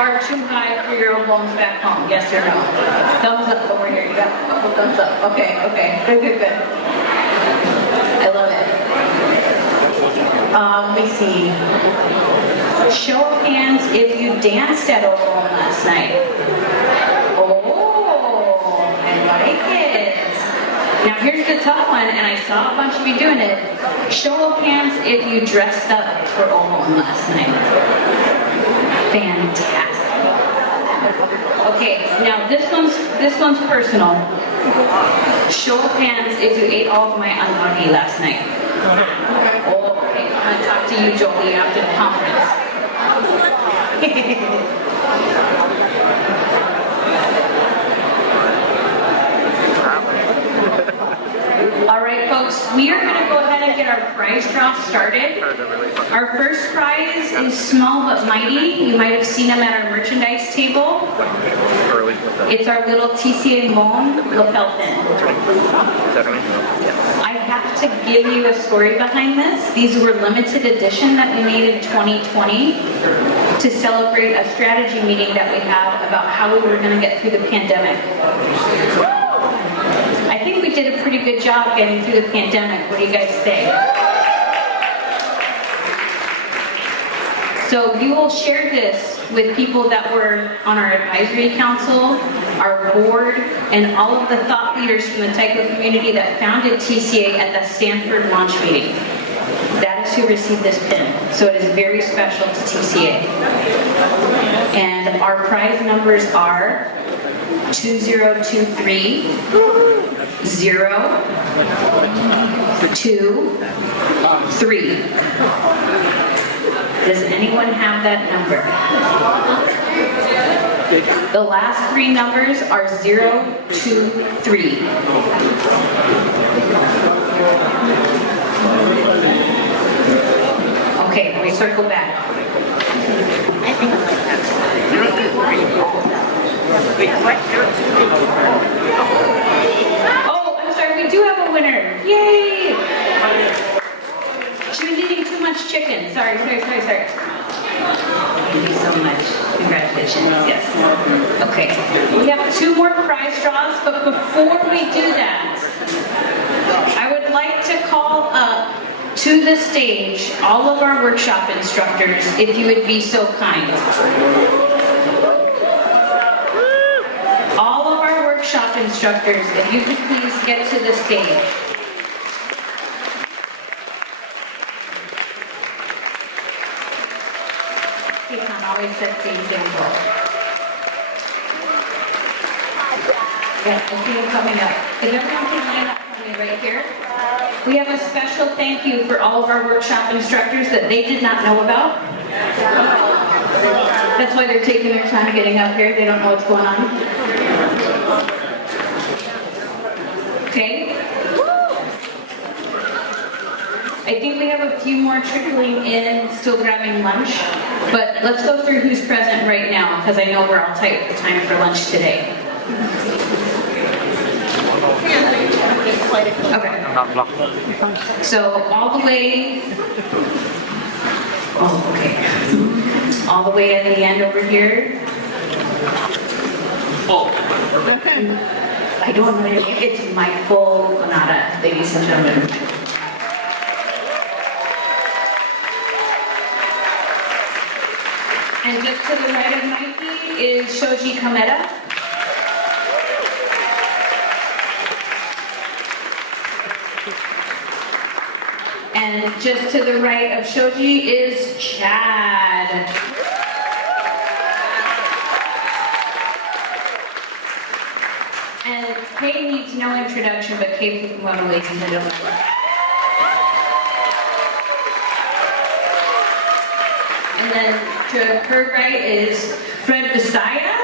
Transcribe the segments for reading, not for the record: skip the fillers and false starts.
bar too high for your own bones back home? Yes or no? Thumbs up over here. You got a couple thumbs up. Okay, okay. Good, good, good. I love it. Let me see. Show of hands if you danced at Oklahoma last night. Oh, I like it. Now here's the tough one, and I saw a bunch of you doing it. Show of hands if you dressed up for Oklahoma last night. Fantastic. Okay, now this one's personal. Show of hands if you ate all of my unagi last night. Oh, okay. I'm gonna talk to you, Jolie, after the conference. All right, folks, we are going to go ahead and get our prize draw started. Our first prize is small but mighty. You might have seen them at our merchandise table. It's our little TCA Board lapel pin. I have to give you a story behind this. These were limited edition that we made in 2020 to celebrate a strategy meeting that we had about how we were going to get through the pandemic. I think we did a pretty good job getting through the pandemic. What do you guys think? So you will share this with people that were on our advisory council, our board, and all of the thought leaders from the Tyco community that founded TCA at the Stanford launch meeting. That is who received this pin. So it is very special to TCA. And our prize numbers are 2023 0 2 3. Does anyone have that number? The last three numbers are 0 2 3. Okay, we circle back. I think it's like that. 0 2 3. Wait, what? Oh, I'm sorry, we do have a winner. Yay! She was eating too much chicken. Sorry. Thank you so much. Congratulations. Yes. Okay. We have two more prize draws, but before we do that, I would like to call up to the stage all of our workshop instructors, if you would be so kind. All of our workshop instructors, if you could please get to the stage. Keaton always sets the example. Yeah, I see him coming up. Is everyone can line up for me right here? We have a special thank you for all of our workshop instructors that they did not know about. That's why they're taking their time getting up here. They don't know what's going on. Okay. I think we have a few more trickling in, still grabbing lunch. But let's go through who's present right now, because I know we're all tight for time for lunch today. Okay. So all the way, all the way at the end over here. I don't know, it's Michael Granada, ladies and gentlemen. And just to the right of Mikey is Shoji Kameda. And just to the right of Shoji is Chad. And Kay needs no introduction, but Kay can go on away from the door. And then to her right is Fred Visaya.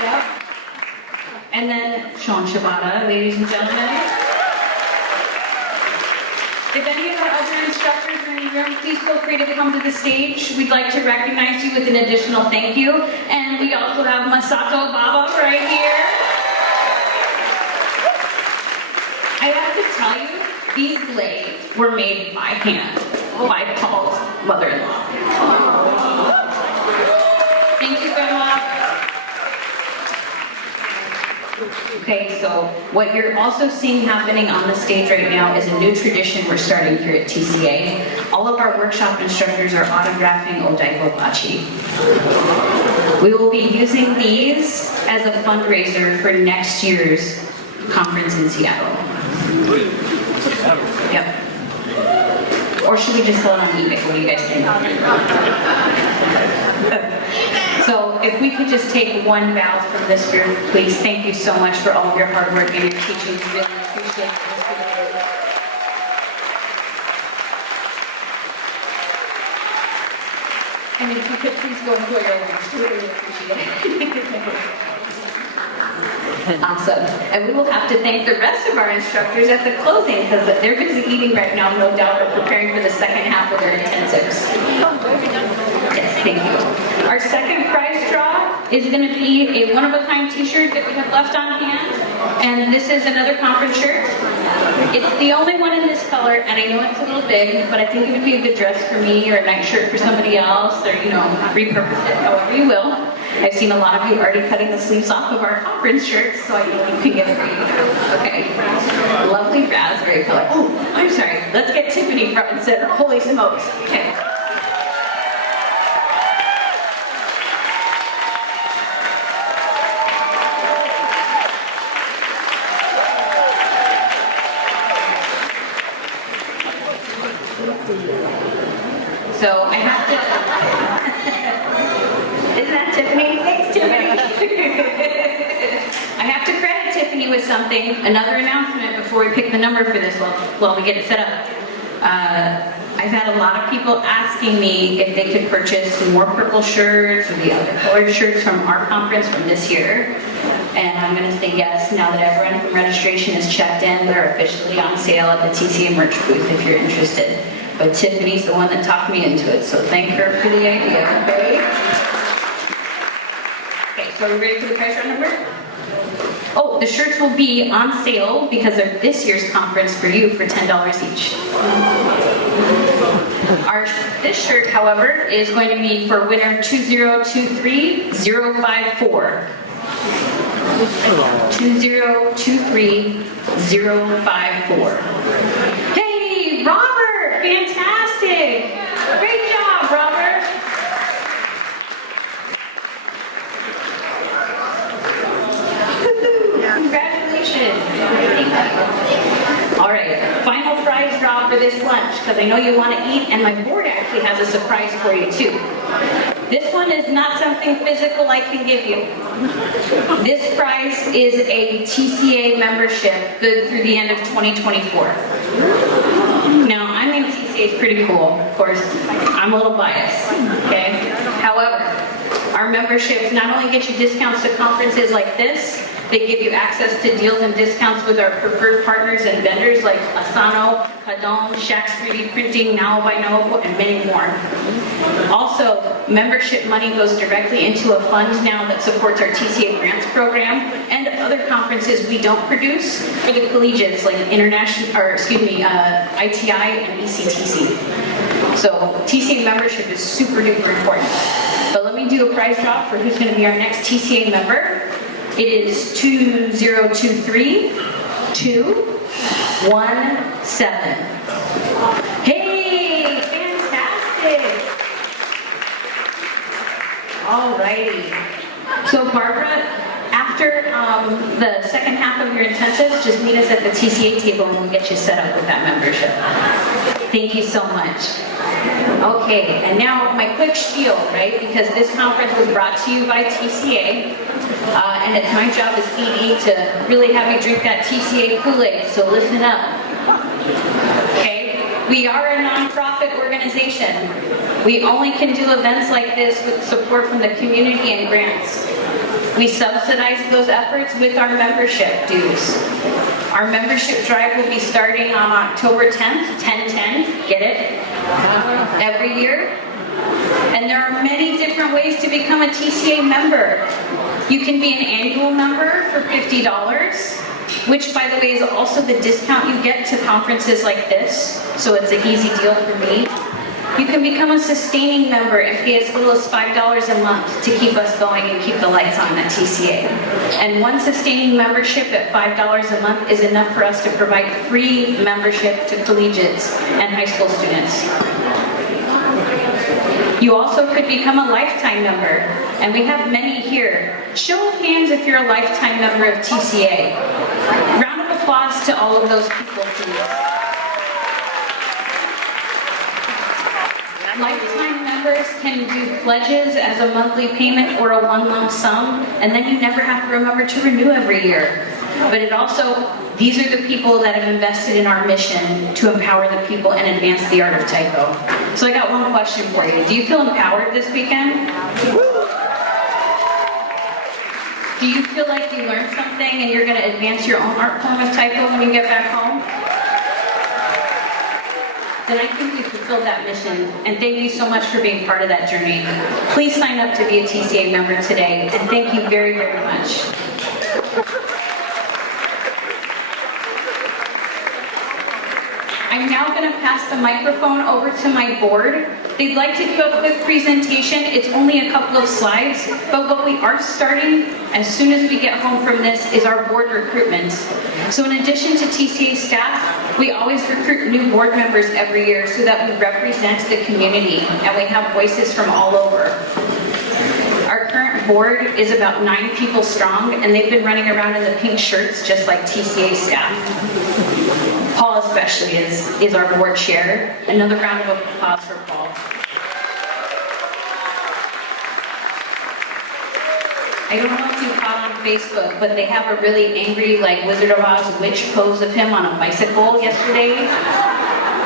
Yep. And then Sean Shibata, ladies and gentlemen. If any of our other instructors are in the room, please feel free to come to the stage. We'd like to recognize you with an additional thank you. And we also have Masato Baba right here. I have to tell you, These blades were made by hand by Paul's mother-in-law. Thank you, Grandma. Okay, so what you're also seeing happening on the stage right now is a new tradition we're starting here at TCA. All of our workshop instructors are autographing Odaibo Bachi. We will be using these as a fundraiser for next year's conference in Seattle. Yep. Or should we just sell it on eBay? What do you guys think? So if we could just take one bow from this group, please. Thank you so much for all of your hard work and your teaching. Really appreciate it. And if you could please go enjoy your lunch, we really appreciate it. Awesome. And we will have to thank the rest of our instructors at the closing because they're busy eating right now, no doubt, or preparing for the second half of their intensives. Yes, thank you. Our second prize draw is going to be a one-of-a-kind t-shirt that we have left on hand. And this is another conference shirt. It's the only one in this color, and I know it's a little big, but I think it would be a good dress for me or a night shirt for somebody else, or, repurpose it however you will. I've seen a lot of you already cutting the sleeves off of our conference shirts, so I know you can get it ready. Okay. Lovely raspberry color. Oh, I'm sorry. Let's get Tiffany front and center. Holy smokes. Okay. So I have to... Isn't that Tiffany? Thanks, Tiffany. I have to credit Tiffany with something, another announcement before we pick the number for this while we get it set up. I've had a lot of people asking me if they could purchase more purple shirts or the other colored shirts from our conference from this year. And I'm going to say yes now that everyone from registration is checked in. They're officially on sale at the TCA merch booth if you're interested. But Tiffany's the one that talked me into it, so thank her for the idea, okay? Okay, so are we ready for the price round number? Oh, the shirts will be on sale because of this year's conference for you for $10 each. This shirt, however, is going to be for winner 2023054. 2023054. Hey, Robert! Fantastic! Great job, Robert! Congratulations! All right, final prize draw for this lunch, because I know you want to eat, and my board actually has a surprise for you too. This one is not something physical I can give you. This prize is a TCA membership good through the end of 2024. Now, I think TCA is pretty cool. Of course, I'm a little biased, okay? However, our memberships not only get you discounts to conferences like this, they give you access to deals and discounts with our preferred partners and vendors like Asano, Kadon, Shack's 3D Printing, Now by Novo, and many more. Also, membership money goes directly into a fund now that supports our TCA grants program and other conferences we don't produce for the collegiates like ITI and ECTC. So TCA membership is super duper important. But let me do a prize drop for who's going to be our next TCA member. It is 2023217. Hey, fantastic! Alrighty. So Barbara, after the second half of your intensives, just meet us at the TCA table and we'll get you set up with that membership. Thank you so much. Okay, and now my quick spiel, right? Because this conference was brought to you by TCA. And it's my job as ED to really have you drink that TCA Kool-Aid, so listen up. Okay? We are a nonprofit organization. We only can do events like this with support from the community and grants. We subsidize those efforts with our membership dues. Our membership drive will be starting on October 10th, 10/10, get it? Every year. And there are many different ways to become a TCA member. You can be an annual member for $50. which by the way is also the discount you get to conferences like this, so it's an easy deal for me. You can become a sustaining member and pay as little as $5 a month to keep us going and keep the lights on at TCA. And one sustaining membership at $5 a month is enough for us to provide free membership to collegiates and high school students. You also could become a lifetime member, and we have many here. Show of hands if you're a lifetime member of TCA. Round of applause to all of those people, please. Lifetime members can do pledges as a monthly payment or a one lump sum, and then you never have to remember to renew every year. But it also, these are the people that have invested in our mission to empower the people and advance the art of taiko. So I got one question for you. Do you feel empowered this weekend? Do you feel like you learned something and you're going to advance your own art form of taiko when you get back home? Then I think you fulfilled that mission, and thank you so much for being part of that journey. Please sign up to be a TCA member today, and thank you very, very much. I'm now going to pass the microphone over to my board. They'd like to do a quick presentation. It's only a couple of slides, but what we are starting as soon as we get home from this is our board recruitment. So in addition to TCA staff, we always recruit new board members every year so that we represent the community and we have voices from all over. Our current board is about 9 people strong, and they've been running around in the pink shirts just like TCA staff. Paul especially is our board chair. Another round of applause for Paul. I don't know if you caught on Facebook, but they have a really angry, like, Wizard of Oz witch pose of him on a bicycle yesterday.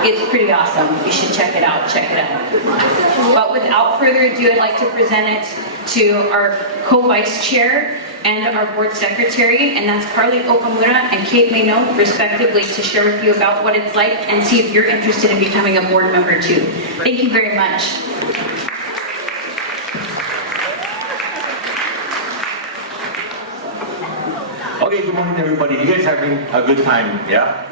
It's pretty awesome. You should check it out. Check it out. But without further ado, I'd like to present it to our co-vice chair and our board secretary, and that's Carly Okamura and Kate Mayno, respectively, to share with you about what it's like and see if you're interested in becoming a board member too. Thank you very much. Okay, good morning everybody. You guys having a good time, yeah?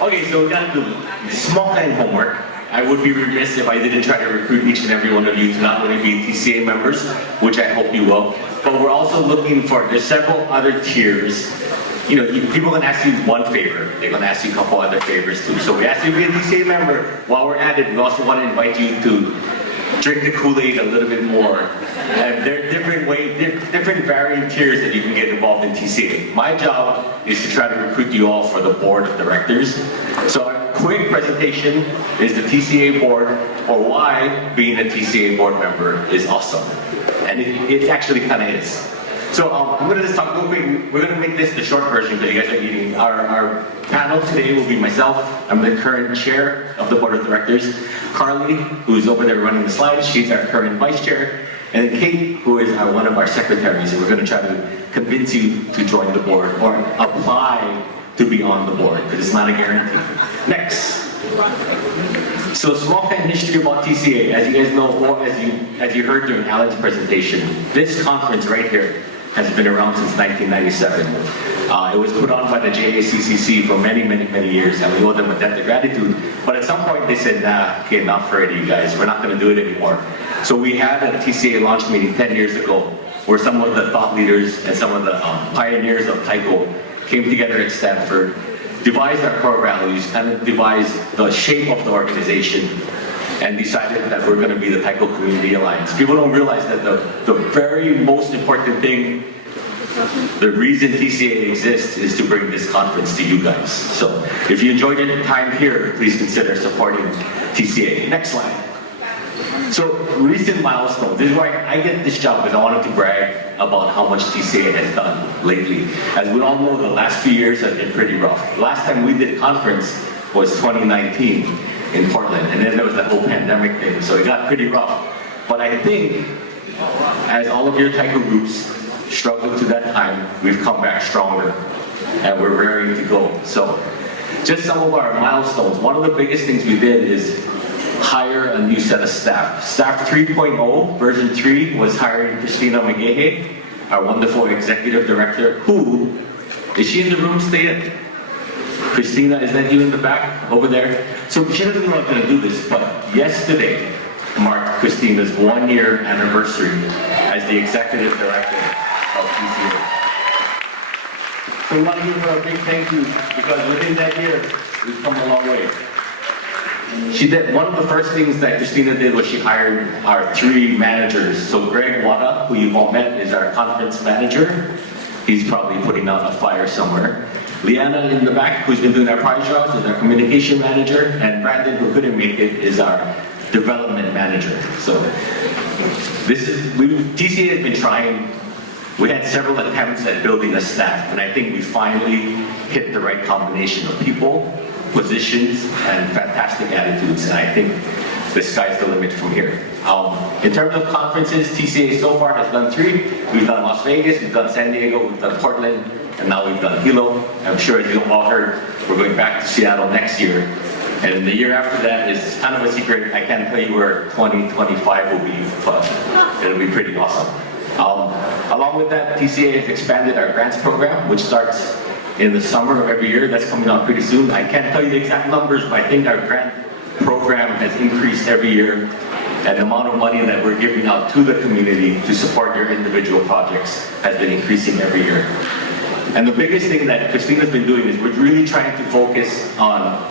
Okay, so we got to do small kind homework. I would be remiss if I didn't try to recruit each and every one of you to not only be TCA members, which I hope you will, but we're also looking for, there's several other tiers. You know, people are going to ask you one favor. They're going to ask you a couple other favors too. So we ask you to be a TCA member. While we're at it, we also want to invite you to drink the Kool-Aid a little bit more. And there are different varying tiers that you can get involved in TCA. My job is to try to recruit you all for the board of directors. So our quick presentation is the TCA board, or why being a TCA board member is awesome. And it actually kind of is. So I'm going to just talk real quick. We're going to make this the short version because you guys are eating. Our panel today will be myself. I'm the current chair of the board of directors. Carly, who's over there running the slides, she's our current vice chair. And then Kate, who is one of our secretaries, and we're going to try to convince you to join the board or apply to be on the board, because it's not a guarantee. Next. So small kind of history about TCA. As you guys know, or as you heard during Alan's presentation, this conference right here has been around since 1997. It was put on by the JACCC for many, many, many years, and we owe them a debt of gratitude. But at some point they said, nah, okay, enough already, you guys. We're not going to do it anymore. So we had a TCA launch meeting 10 years ago, where some of the thought leaders and some of the pioneers of taiko came together at Stanford, devised our core values, and devised the shape of the organization, and decided that we're going to be the Taiko Community Alliance. People don't realize that the very most important thing, the reason TCA exists, is to bring this conference to you guys. So if you enjoyed your time here, please consider supporting TCA. Next slide. So recent milestones. This is why I get this job, because I wanted to brag about how much TCA has done lately. As we all know, the last few years have been pretty rough. The last time we did a conference was 2019 in Portland, and then there was that whole pandemic thing, so it got pretty rough. But I think, as all of your taiko groups struggled to that time, we've come back stronger, and we're raring to go. So, just some of our milestones. One of the biggest things we did is hire a new set of staff. Staff 3.0, version 3, was hiring Christina Magehe our wonderful executive director, who, is she in the room staying? Christina, is that you in the back over there? So she doesn't know I'm going to do this, but yesterday marked Christina's 1-year anniversary as the executive director of TCA. So we want to give her a big thank you because within that year, we've come a long way. She did, one of the first things that Christina did was she hired our 3 managers. So Greg Wada, who you've all met, is our conference manager. He's probably putting out a fire somewhere. Liana in the back, who's been doing our prize draws, is our communication manager. And Brandon, who couldn't make it, is our development manager. So TCA has been trying. We had several attempts at building a staff, and I think we finally hit the right combination of people, positions, and fantastic attitudes. And I think the sky's the limit from here. In terms of conferences, TCA so far has done 3. We've done Las Vegas, we've done San Diego, we've done Portland, and now we've done Hilo. I'm sure as you all heard, we're going back to Seattle next year. And the year after that is kind of a secret. I can't tell you where 2025 will be, but it'll be pretty awesome. Along with that, TCA has expanded our grants program, which starts in the summer of every year. That's coming out pretty soon. I can't tell you the exact numbers, but I think our grant program has increased every year, and the amount of money that we're giving out to the community to support your individual projects has been increasing every year. And the biggest thing that Christina's been doing is we're really trying to focus on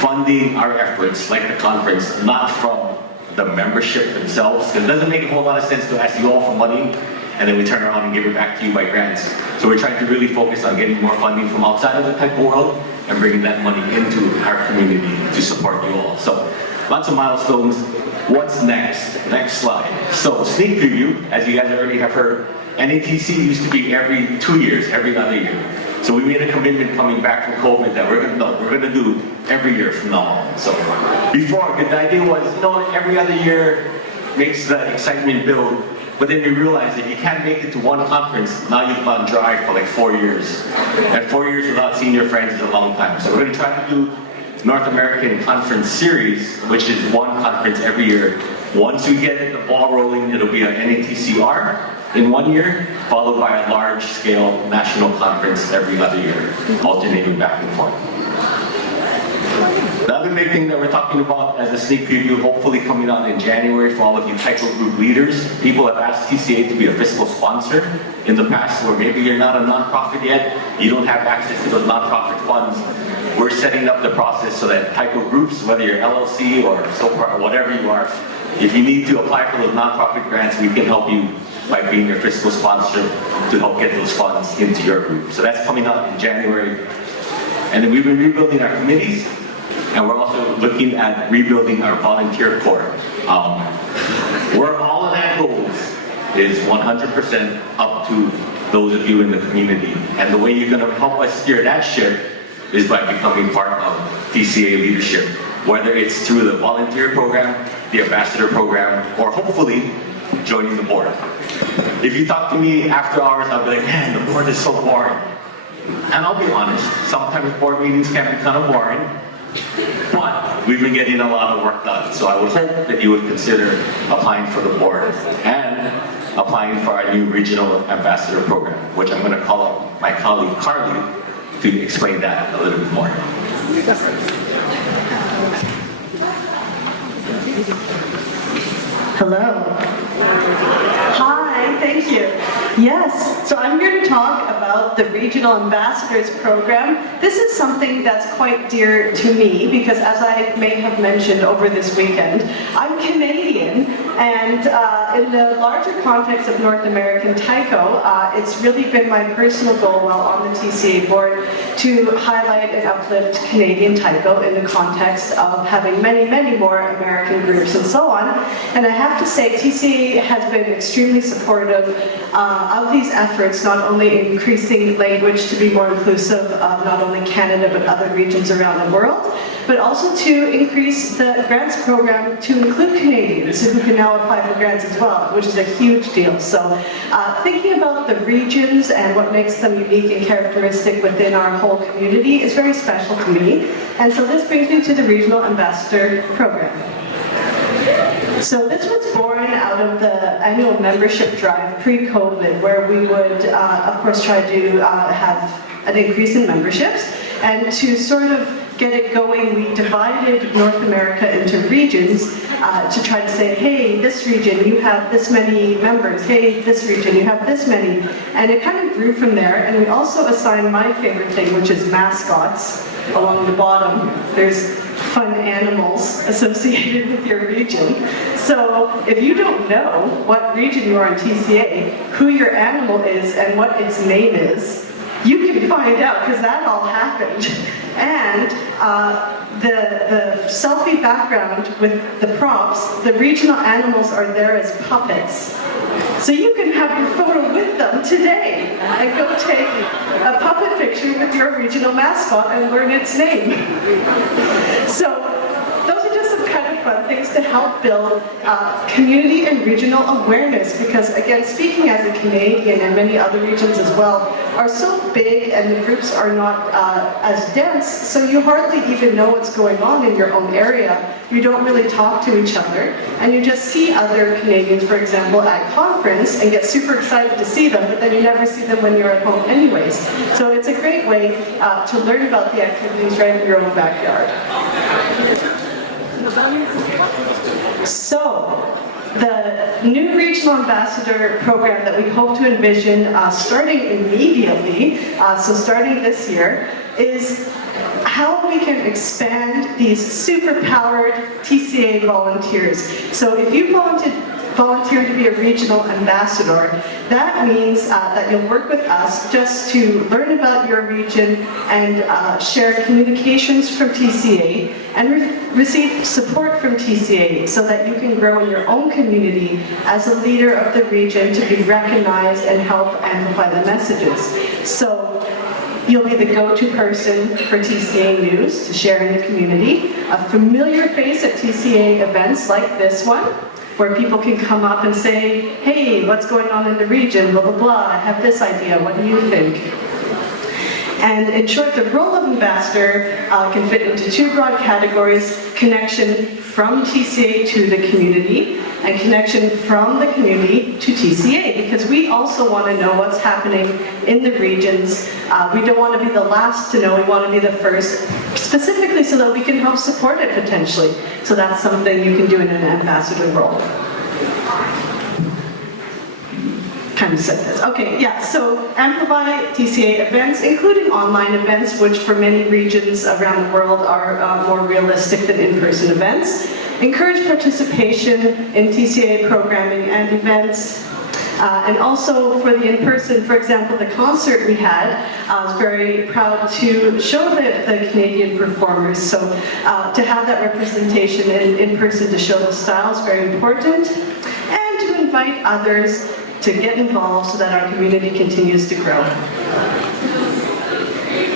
funding our efforts, like the conference, not from the membership themselves, because it doesn't make a whole lot of sense to ask you all for money and then we turn around and give it back to you by grants. So we're trying to really focus on getting more funding from outside of the typo world and bringing that money into our community to support you all. So lots of milestones. What's next? Next slide. So sneak preview, as you guys already have heard, NATC used to be every 2 years, every other year. So we made a commitment coming back from COVID that we're gonna do every year from now on. So before, the idea was, every other year makes the excitement build, but then we realized that you can't make it to one conference, now you've gone dry for like 4 years. And 4 years without seeing your friends is a long time. So we're gonna try to do North American Conference Series, which is one conference every year. Once we get the ball rolling, it'll be an NATC-R in 1 year, followed by a large-scale national conference every other year, alternating back and forth. The other big thing that we're talking about as a sneak preview, hopefully coming out in January for all of you TCA group leaders, people have asked TCA to be a fiscal sponsor in the past, where maybe you're not a nonprofit yet, you don't have access to those nonprofit funds. We're setting up the process so that TCA groups, whether you're LLC or SOPR or whatever you are, if you need to apply for those nonprofit grants, we can help you by being your fiscal sponsor to help get those funds into your group. So that's coming up in January. And then we've been rebuilding our committees, and we're also looking at rebuilding our volunteer corps. Where all of that goes is 100% up to those of you in the community. And the way you're gonna help us steer that ship is by becoming part of TCA leadership, whether it's through the volunteer program, the ambassador program, or hopefully joining the board. If you talk to me after hours, I'll be like, man, the board is so boring. And I'll be honest, sometimes board meetings can be kind of boring, but we've been getting a lot of work done. So I would hope that you would consider applying for the board and applying for our new regional ambassador program, which I'm going to call up my colleague Carly to explain that a little bit more. Hello. Hi, thank you. Yes, so I'm here to talk about the Regional Ambassadors Program. This is something that's quite dear to me because, as I may have mentioned over this weekend, I'm Canadian, and in the larger context of North American TCA, it's really been my personal goal while on the TCA board to highlight and uplift Canadian TCA in the context of having many, many more American groups and so on. And I have to say, TCA has been extremely supportive of these efforts, not only increasing language to be more inclusive of not only Canada but other regions around the world, but also to increase the grants program to include Canadians who can now apply for grants as well, which is a huge deal. So thinking about the regions and what makes them unique and characteristic within our whole community is very special to me. And so this brings me to the Regional Ambassador Program. So this was born out of the annual membership drive pre-COVID, where we would, of course, try to have an increase in memberships. And to sort of get it going, we divided North America into regions to try to say, hey, this region, you have this many members. Hey, this region, you have this many. And it kind of grew from there. And we also assigned my favorite thing, which is mascots. Along the bottom, there's fun animals associated with your region. So if you don't know what region you are in TCA, who your animal is, and what its name is, you can find out, because that all happened. And the selfie background with the props, the regional animals are there as puppets. So you can have your photo with them today and go take a puppet picture with your regional mascot and learn its name. So those are just some kind of fun things to help build community and regional awareness, because again, speaking as a Canadian, and many other regions as well, are so big and the groups are not as dense, so you hardly even know what's going on in your own area. You don't really talk to each other, and you just see other Canadians, for example, at conference and get super excited to see them, but then you never see them when you're at home anyways. So it's a great way to learn about the activities right in your own backyard. So, the new Regional Ambassador program that we hope to envision starting immediately, so starting this year, is how we can expand these super-powered TCA volunteers. So if you volunteer to be a regional ambassador, that means that you'll work with us just to learn about your region and share communications from TCA and receive support from TCA so that you can grow in your own community as a leader of the region to be recognized and help amplify the messages. So you'll be the go-to person for TCA news to share in the community, a familiar face at TCA events like this one, where people can come up and say, hey, what's going on in the region, blah, blah, blah, I have this idea, what do you think? And in short, the role of ambassador can fit into two broad categories: connection from TCA to the community, and connection from the community to TCA, because we also want to know what's happening in the regions. We don't want to be the last to know, we want to be the first, specifically so that we can help support it potentially. So that's something you can do in an ambassador role. Kind of said this. Okay, yeah, so amplify TCA events, including online events, which for many regions around the world are more realistic than in-person events. Encourage participation in TCA programming and events. And also for the in-person, for example, the concert we had, I was very proud to show the Canadian performers. So to have that representation in person to show the style is very important. And to invite others to get involved so that our community continues to grow.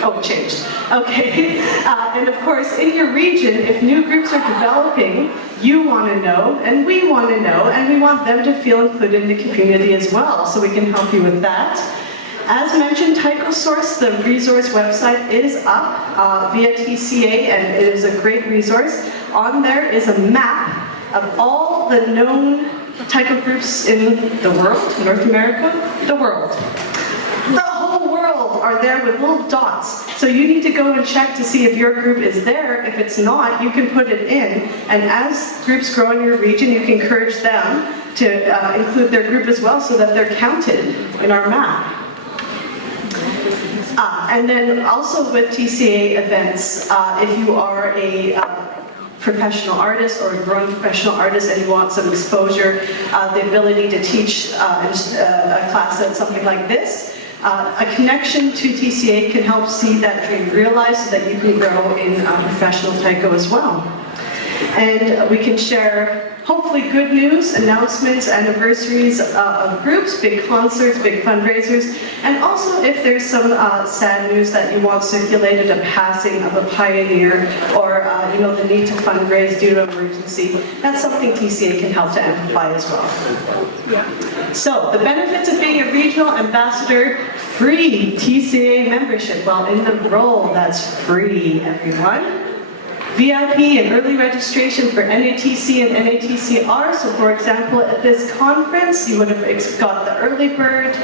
Oh, it changed. Okay. And of course, in your region, if new groups are developing, you want to know, and we want to know, and we want them to feel included in the community as well, so we can help you with that. As mentioned, TycoSource, the resource website, is up via TCA, and it is a great resource. On there is a map of all the known Tyco groups in the world, North America, the world. The whole world are there with little dots. So you need to go and check to see if your group is there. If it's not, you can put it in. And as groups grow in your region, you can encourage them to include their group as well so that they're counted in our map. And then also with TCA events, if you are a professional artist or a growing professional artist and you want some exposure, the ability to teach a class at something like this, a connection to TCA can help see that dream realized so that you can grow in professional Tyco as well. And we can share hopefully good news, announcements, anniversaries of groups, big concerts, big fundraisers, and also if there's some sad news that you want circulated, a passing of a pioneer, or the need to fundraise due to emergency, that's something TCA can help to amplify as well. Yeah. So the benefits of being a regional ambassador: free TCA membership. Well, in the role, that's free, everyone. VIP and early registration for NATC and NATC-R. So for example, at this conference, you would have got the early bird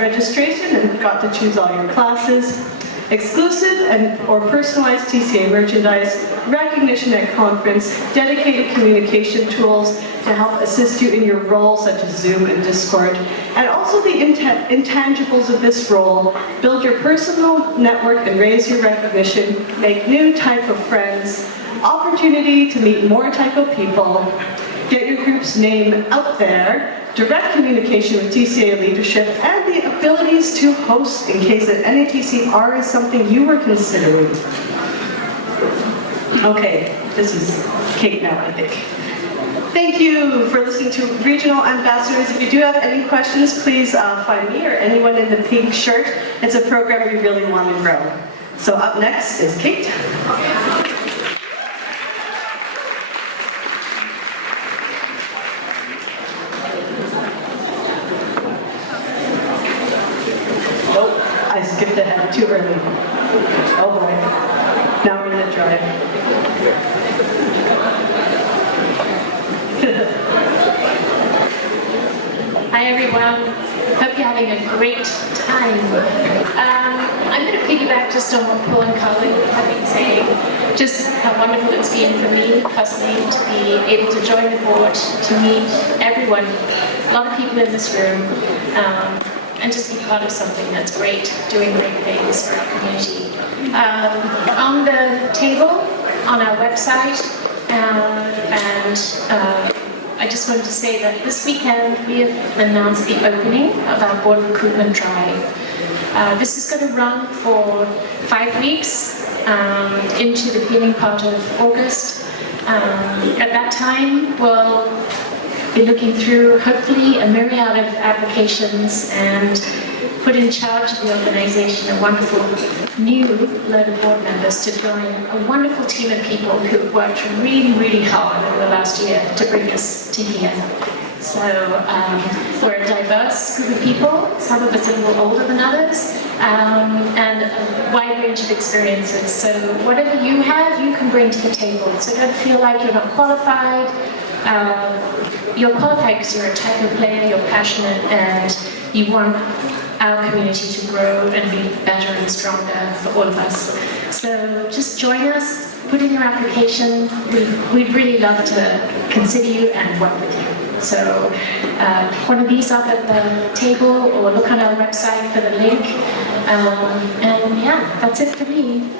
registration and got to choose all your classes. Exclusive and or personalized TCA merchandise, recognition at conference, dedicated communication tools to help assist you in your role, such as Zoom and Discord, and also the intangibles of this role: build your personal network and raise your recognition, make new type of friends, opportunity to meet more type of people, get your group's name out there, direct communication with TCA leadership, and the abilities to host in case that NATC-R is something you were considering. Okay, this is Kate now, I think. Thank you for listening to Regional Ambassadors. If you do have any questions, please find me or anyone in the pink shirt. It's a program we really want to grow. So up next is Kate. I skipped ahead too early. Oh boy. Now we're in the drive. Hi everyone. Hope you're having a great time. I'm going to piggyback just on what Paul and Colin have been saying. Just how wonderful it's been for me personally to be able to join the board, to meet everyone, a lot of people in this room. And just be part of something that's great, doing great things for our community. On the table, on our website, I just wanted to say that this weekend we have announced the opening of our board recruitment drive. This is going to run for 5 weeks into the beginning part of August. At that time, we'll be looking through hopefully a myriad of applications and put in charge of the organization a wonderful new load of board members to join a wonderful team of people who have worked really, really hard over the last year to bring us to here. So we're a diverse group of people, some of us a little older than others, and a wide range of experiences. So whatever you have, you can bring to the table. So don't feel like you're not qualified. You're qualified because you're a type of player, you're passionate, and you want our community to grow and be better and stronger for all of us. So just join us, put in your application. We'd really love to consider you and work with you. So one of these up at the table, or look on our website for the link. And yeah, that's it for me.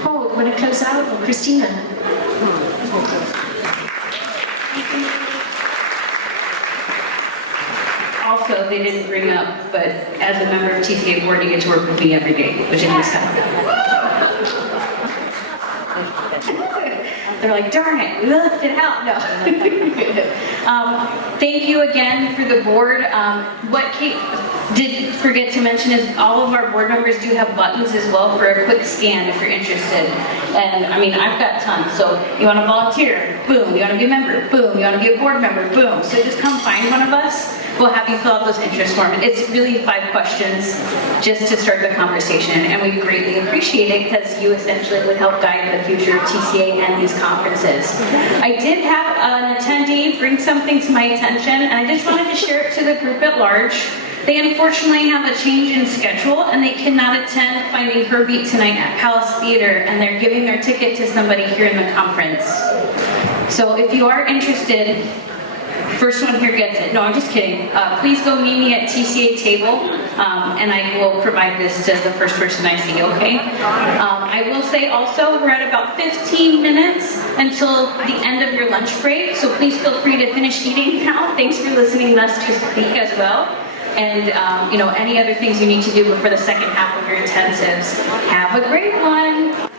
Paul, want to close out, or Christina? Also, they didn't bring up, but as a member of TCA Board, you get to work with me every day, which is nice. They're like, darn it, we left it out. No. Thank you again for the board. What Kate did forget to mention is all of our board members do have buttons as well for a quick scan if you're interested. And I mean, I've got tons. So you want to volunteer? Boom. You want to be a member? Boom. You want to be a board member? Boom. So just come find one of us. We'll have you fill out those interest forms. It's really 5 questions just to start the conversation, and we greatly appreciate it because you essentially would help guide the future of TCA and these conferences. I did have an attendee bring something to my attention, and I just wanted to share it to the group at large. They unfortunately have a change in schedule, and they cannot attend Finding Her Beat tonight at Palace Theater, and they're giving their ticket to somebody here in the conference. So if you are interested, first one here gets it. No, I'm just kidding. Please go meet me at TCA table, and I will provide this to the first person I see, okay? I will say also, we're at about 15 minutes until the end of your lunch break, so please feel free to finish eating now. Thanks for listening to us to speak as well. And any other things you need to do before the second half of your intensives. Have a great one.